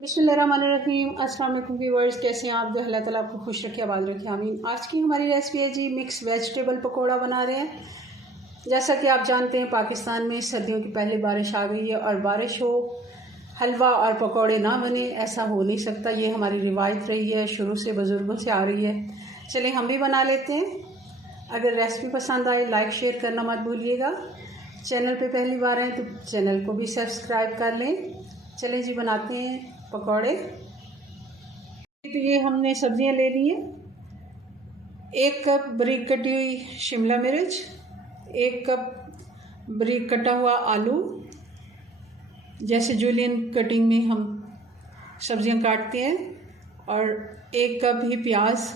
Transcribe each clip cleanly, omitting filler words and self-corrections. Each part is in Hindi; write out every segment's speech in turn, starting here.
बिस्मिल्लाहिर्रहमानिर्रहीम। अस्सलाम वालेकुम व्यूअर्स, कैसे हैं आप? जो अल्लाह ताला आपको खुश रखे, आबाद रखे, आमीन। आज की हमारी रेसिपी है जी मिक्स वेजिटेबल पकोड़ा बना रहे हैं। जैसा कि आप जानते हैं पाकिस्तान में सर्दियों की पहली बारिश आ गई है और बारिश हो हलवा और पकोड़े ना बने, ऐसा हो नहीं सकता। ये हमारी रिवायत रही है, शुरू से बुज़ुर्गों से आ रही है। चलिए हम भी बना लेते हैं। अगर रेसिपी पसंद आए लाइक शेयर करना मत भूलिएगा। चैनल पे पहली बार हैं तो चैनल को भी सब्सक्राइब कर लें। चलिए जी बनाते हैं पकौड़े। तो ये हमने सब्जियां ले ली हैं। 1 कप बारीक कटी हुई शिमला मिर्च, 1 कप बारीक कटा हुआ आलू, जैसे जूलियन कटिंग में हम सब्जियां काटते हैं, और 1 कप ही प्याज,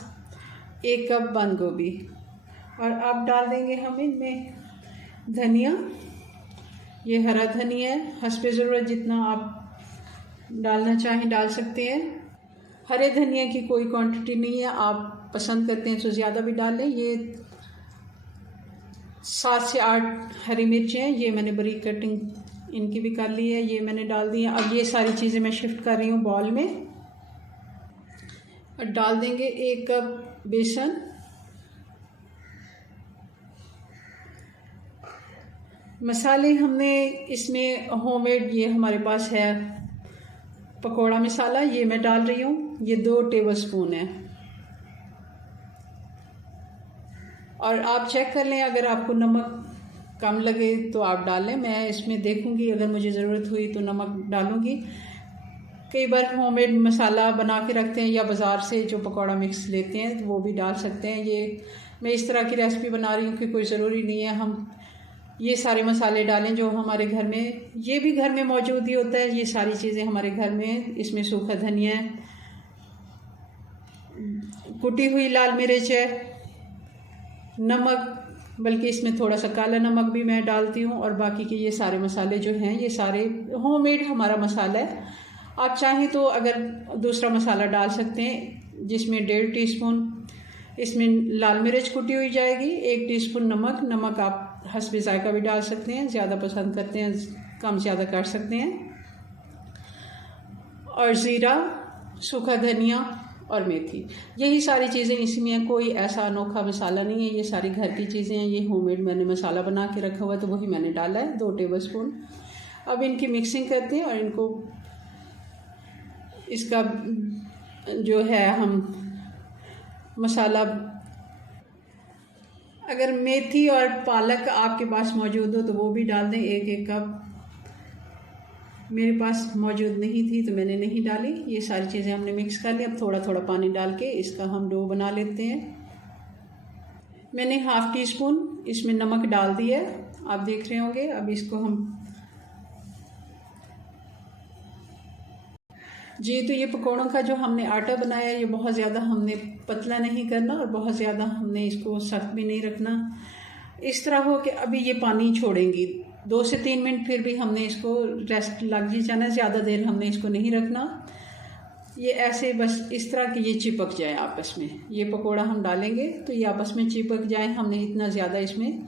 1 कप बंद गोभी। और अब डाल देंगे हम इनमें धनिया। ये हरा धनिया है, हस्बे ज़रूरत जितना आप डालना चाहें डाल सकते हैं। हरे धनिया की कोई क्वांटिटी नहीं है, आप पसंद करते हैं तो ज़्यादा भी डाल लें। ये 7 से 8 हरी मिर्चें हैं, ये मैंने बारीक कटिंग इनकी भी कर ली है, ये मैंने डाल दी है। अब ये सारी चीज़ें मैं शिफ्ट कर रही हूँ बॉल में। और डाल देंगे 1 कप बेसन, मसाले हमने इसमें होममेड, ये हमारे पास है पकोड़ा मसाला, ये मैं डाल रही हूँ। ये 2 टेबलस्पून है। और आप चेक कर लें, अगर आपको नमक कम लगे तो आप डाल लें। मैं इसमें देखूंगी, अगर मुझे ज़रूरत हुई तो नमक डालूंगी। कई बार होममेड मसाला बना के रखते हैं या बाज़ार से जो पकोड़ा मिक्स लेते हैं तो वो भी डाल सकते हैं। ये मैं इस तरह की रेसिपी बना रही हूँ कि कोई ज़रूरी नहीं है हम ये सारे मसाले डालें जो हमारे घर में, ये भी घर में मौजूद ही होता है। ये सारी चीज़ें हमारे घर में, इसमें सूखा धनिया है, कुटी हुई लाल मिर्च है, नमक, बल्कि इसमें थोड़ा सा काला नमक भी मैं डालती हूँ। और बाकी के ये सारे मसाले जो हैं ये सारे होममेड हमारा मसाला है। आप चाहें तो अगर दूसरा मसाला डाल सकते हैं, जिसमें 1.5 टीस्पून इसमें लाल मिर्च कुटी हुई जाएगी, 1 टीस्पून नमक आप हस्बे जायका भी डाल सकते हैं, ज़्यादा पसंद करते हैं कम ज़्यादा कर सकते हैं, और ज़ीरा, सूखा धनिया और मेथी। यही सारी चीज़ें इसमें हैं, कोई ऐसा अनोखा मसाला नहीं है, ये सारी घर की चीज़ें हैं। ये होममेड मैंने मसाला बना के रखा हुआ है तो वही मैंने डाला है, 2 टेबलस्पून। अब इनकी मिक्सिंग करते हैं और इनको, इसका जो है हम मसाला, अगर मेथी और पालक आपके पास मौजूद हो तो वो भी डाल दें 1-1 कप। मेरे पास मौजूद नहीं थी तो मैंने नहीं डाली। ये सारी चीज़ें हमने मिक्स कर ली। अब थोड़ा थोड़ा पानी डाल के इसका हम डो बना लेते हैं। मैंने 1/2 टीस्पून इसमें नमक डाल दिया है, आप देख रहे होंगे। अब इसको हम जी, तो ये पकौड़ों का जो हमने आटा बनाया है ये बहुत ज़्यादा हमने पतला नहीं करना और बहुत ज़्यादा हमने इसको सख्त भी नहीं रखना। इस तरह हो कि अभी ये पानी छोड़ेंगी 2 से 3 मिनट, फिर भी हमने इसको रेस्ट लग ही जाना, ज़्यादा देर हमने इसको नहीं रखना। ये ऐसे बस इस तरह कि ये चिपक जाए आपस में। ये पकोड़ा हम डालेंगे तो ये आपस में चिपक जाए, हमने इतना ज़्यादा इसमें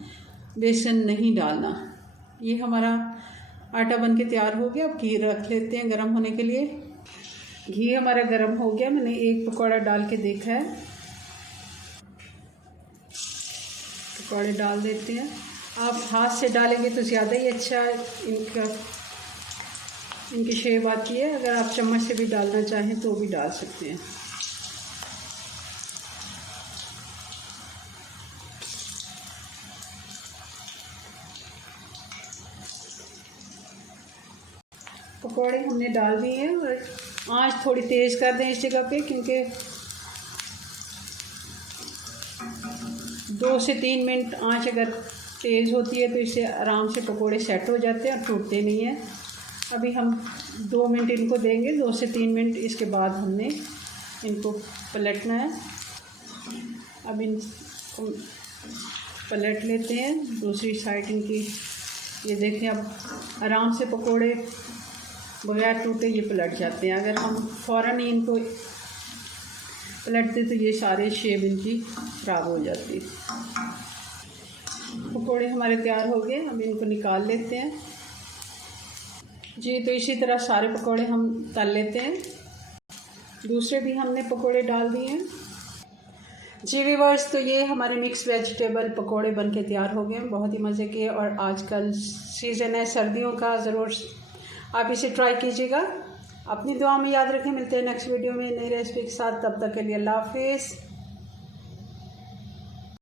बेसन नहीं डालना। ये हमारा आटा बन के तैयार हो गया। अब घी रख लेते हैं गर्म होने के लिए। घी हमारा गर्म हो गया, मैंने 1 पकौड़ा डाल के देखा है। पकौड़े डाल देते हैं। आप हाथ से डालेंगे तो ज़्यादा ही अच्छा इनकी शेप आती है। अगर आप चम्मच से भी डालना चाहें तो भी डाल सकते हैं। पकौड़े हमने डाल दिए हैं और आंच थोड़ी तेज़ कर दें इस जगह पे, क्योंकि 2 से 3 मिनट आंच अगर तेज़ होती है तो इससे आराम से पकोड़े सेट हो जाते हैं और टूटते नहीं हैं। अभी हम 2 मिनट इनको देंगे, 2 से 3 मिनट। इसके बाद हमने इनको पलटना है। अब इनको पलट लेते हैं, दूसरी साइड इनकी। ये देखें, अब आराम से पकोड़े बगैर टूटे ये पलट जाते हैं। अगर हम फ़ौरन ही इनको पलटते तो ये सारे शेप इनकी ख़राब हो जाती। पकोड़े हमारे तैयार हो गए, अब इनको निकाल लेते हैं। जी। तो इसी तरह सारे पकोड़े हम तल लेते हैं। दूसरे भी हमने पकोड़े डाल दिए हैं। जी व्यूअर्स, तो ये हमारे मिक्स वेजिटेबल पकोड़े बनके तैयार हो गए हैं, बहुत ही मज़े के। और आजकल सीज़न है सर्दियों का, ज़रूर आप इसे ट्राई कीजिएगा। अपनी दुआ में याद रखें। मिलते हैं नेक्स्ट वीडियो में नई रेसिपी के साथ। तब तक के लिए अल्लाह हाफिज़।